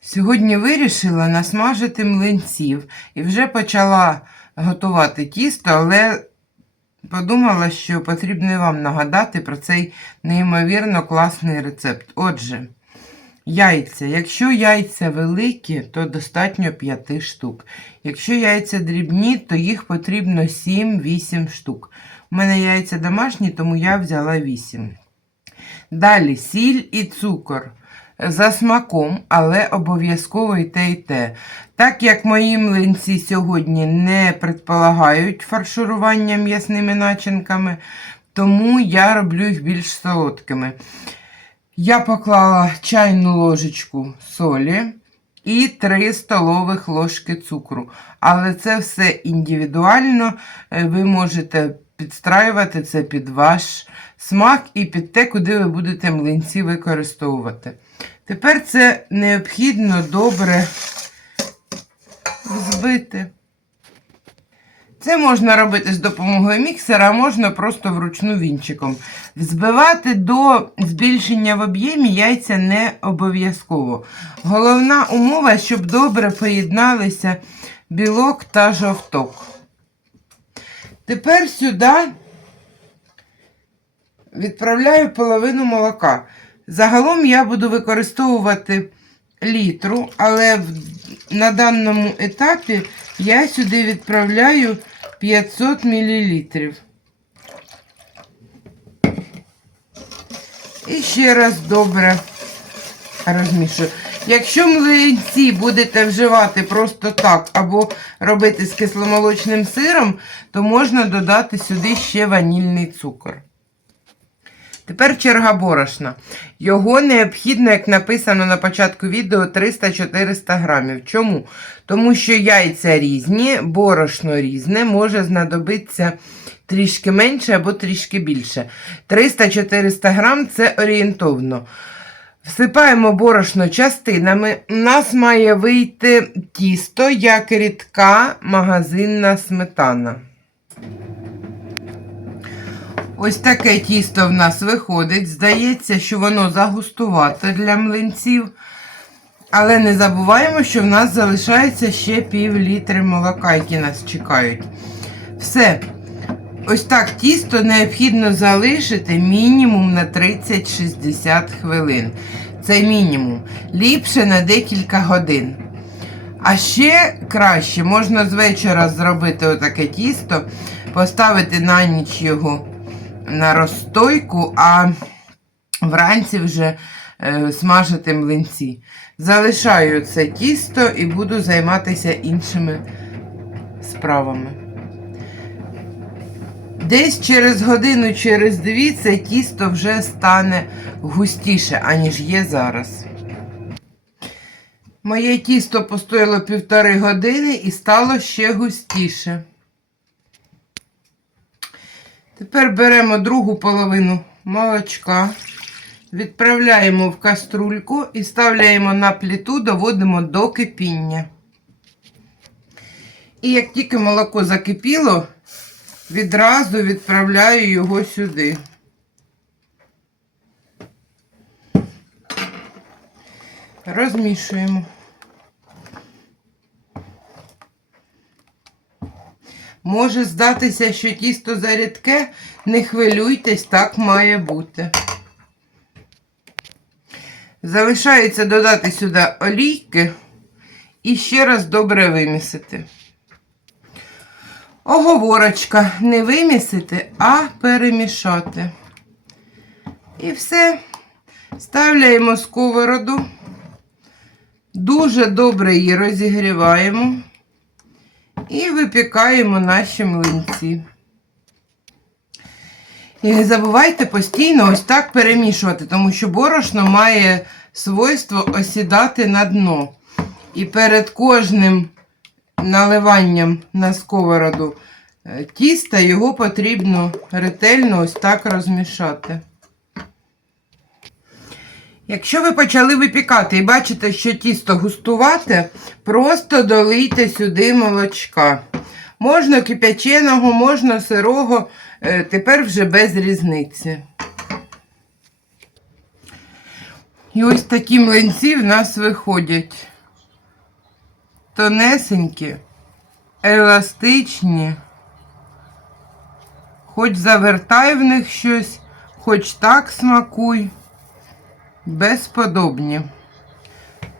Сьогодні вирішила насмажити млинців і вже почала готувати тісто, але подумала, що потрібно вам нагадати про цей неймовірно класний рецепт. Отже, яйця. Якщо яйця великі, то достатньо 5 штук. Якщо яйця дрібні, то їх потрібно 7-8 штук. У мене яйця домашні, тому я взяла 8. Далі сіль і цукор. За смаком, але обов'язково і те, і те. Так як мої млинці сьогодні не предполагають фарширування м'ясними начинками, тому я роблю їх більш солодкими. Я поклала чайну ложечку солі і 3 столових ложки цукру. Але це все індивідуально. Е, Ви можете підстраювати це під ваш смак і під те, куди ви будете млинці використовувати. Тепер це необхідно добре взбити. Це можна робити з допомогою міксера, а можна просто вручну вінчиком. Взбивати до збільшення в об'ємі яйця не обов'язково. Головна умова, щоб добре поєдналися білок та жовток. Тепер сюди відправляю половину молока. Загалом я буду використовувати літру, але на даному етапі я сюди відправляю 500 мл. І ще раз добре розмішую. Якщо млинці будете вживати просто так або робити з кисломолочним сиром, то можна додати сюди ще ванільний цукор. Тепер черга борошна. Його необхідно, як написано на початку відео, 300-400 грамів. Чому? Тому що яйця різні, борошно різне, може знадобитися трішки менше або трішки більше. 300-400 грам це орієнтовно. Всипаємо борошно частинами. У нас має вийти тісто, як рідка магазинна сметана. Ось таке тісто в нас виходить. Здається, що воно загустувато для млинців. Але не забуваємо, що в нас залишається ще пів літри молока, які нас чекають. Все. Ось так тісто необхідно залишити мінімум на 30-60 хвилин. Це мінімум. Ліпше на декілька годин. А ще краще можна з вечора зробити отаке тісто, поставити на ніч його на розстойку, а вранці вже е, смажити млинці. Залишаю це тісто і буду займатися іншими справами. Десь через годину, через дві це тісто вже стане густіше, аніж є зараз. Моє тісто постояло півтори години і стало ще густіше. Тепер беремо другу половину молочка, відправляємо в каструльку і ставляємо на плиту, доводимо до кипіння. І як тільки молоко закипіло, відразу відправляю його сюди. Розмішуємо. Може здатися, що тісто зарідке, не хвилюйтесь, так має бути. Залишається додати сюди олійки і ще раз добре вимісити. Оговорочка не вимісити, а перемішати. І все. Ставляємо сковороду. Дуже добре її розігріваємо. І випікаємо наші млинці. І не забувайте постійно ось так перемішувати, тому що борошно має свойство осідати на дно. І перед кожним наливанням на сковороду е, тіста його потрібно ретельно ось так розмішати. Якщо ви почали випікати і бачите, що тісто густувате, просто долийте сюди молочка. Можна кип'яченого, можна сирого, е, тепер вже без різниці. І ось такі млинці в нас виходять. Тонесенькі, еластичні. Хоч завертай в них щось, хоч так смакуй. Безподобні.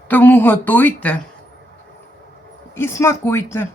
Тому готуйте і смакуйте.